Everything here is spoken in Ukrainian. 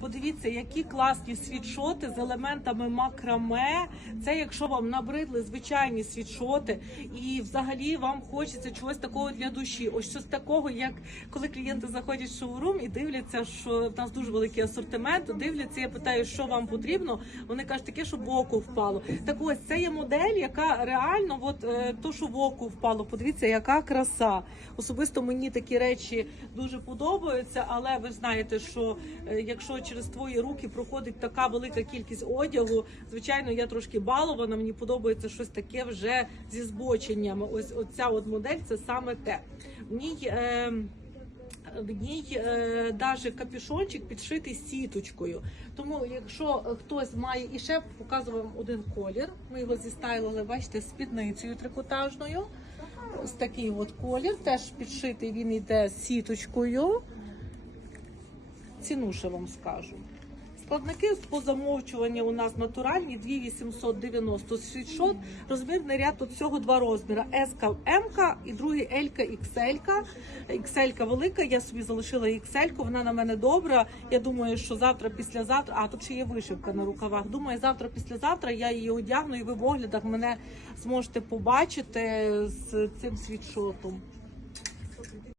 Подивіться, які класні світшоти з елементами макраме. Це якщо вам набридли звичайні світшоти, і взагалі вам хочеться чогось такого для душі. Ось щось такого, як коли клієнти заходять в шоурум і дивляться, що в нас дуже великий асортимент. Дивляться, я питаю, що вам потрібно. Вони кажуть, таке, що в око впало. Так ось це є модель, яка реально, от е, то, що в око впало. Подивіться, яка краса. Особисто мені такі речі дуже подобаються, але ви знаєте, що е, якщо через твої руки проходить така велика кількість одягу, звичайно, я трошки балована. Мені подобається щось таке вже зі збоченнями. Ось оця от модель це саме те. В ній. Е, в ній е, даже капюшончик підшитий сіточкою. Тому, якщо хтось має і ще показую один колір, ми його зістайлили, бачите, спідницею трикотажною. Ось такий от колір, теж підшитий, він йде сіточкою. Ціну ще вам скажу. Складники по замовчуванню у нас натуральні 2890 світшот. Розмірний ряд тут всього два розміри. S, М і другий L, XL. XL велика, я собі залишила XL, вона на мене добра. Я думаю, що завтра, післязавтра, а тут ще є вишивка на рукавах. Думаю, завтра, післязавтра я її одягну і ви в оглядах мене зможете побачити з цим світшотом.